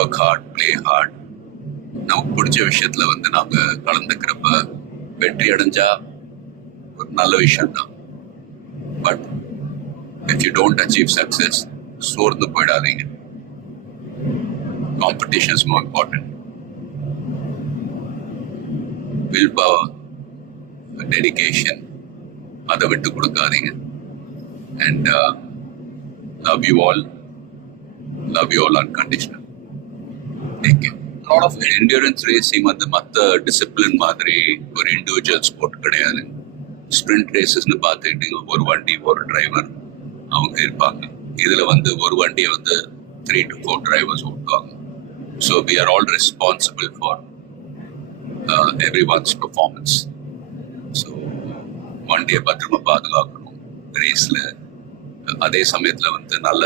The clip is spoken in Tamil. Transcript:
Work hard, play heart. நமக்கு பிடிச்ச விஷயத்துல வந்து நாங்க கலந்துக்கிறப்ப வெற்றி அடைஞ்சா ஒரு நல்ல விஷயம் தான். But if you don't achieve success, சோர்ந்து போயிடாதீங்க. Competition is more important. Will power, dedication, அதை விட்டு கொடுக்காதீங்க. And love you all unconditional. Take care. Lot of endurance racing வந்து மற்ற டிசிப்ளின் மாதிரி ஒரு இண்டிவிஜுவல் ஸ்போர்ட் கிடையாது. ஸ்ப்ரிண்ட் ரேசஸ்ன்னு பார்த்துக்கிட்டீங்க, ஒரு வண்டி ஒரு டிரைவர் அவங்க இருப்பாங்க. இதுல வந்து ஒரு வண்டியை வந்து 3 to 4 டிரைவர்ஸ் ஓட்டுவாங்க. So we are all responsible for everyone's performance. So வண்டியை பத்திரமா பாதுகாக்கணும் ரேஸ்ல. அதே சமயத்துல வந்து நல்ல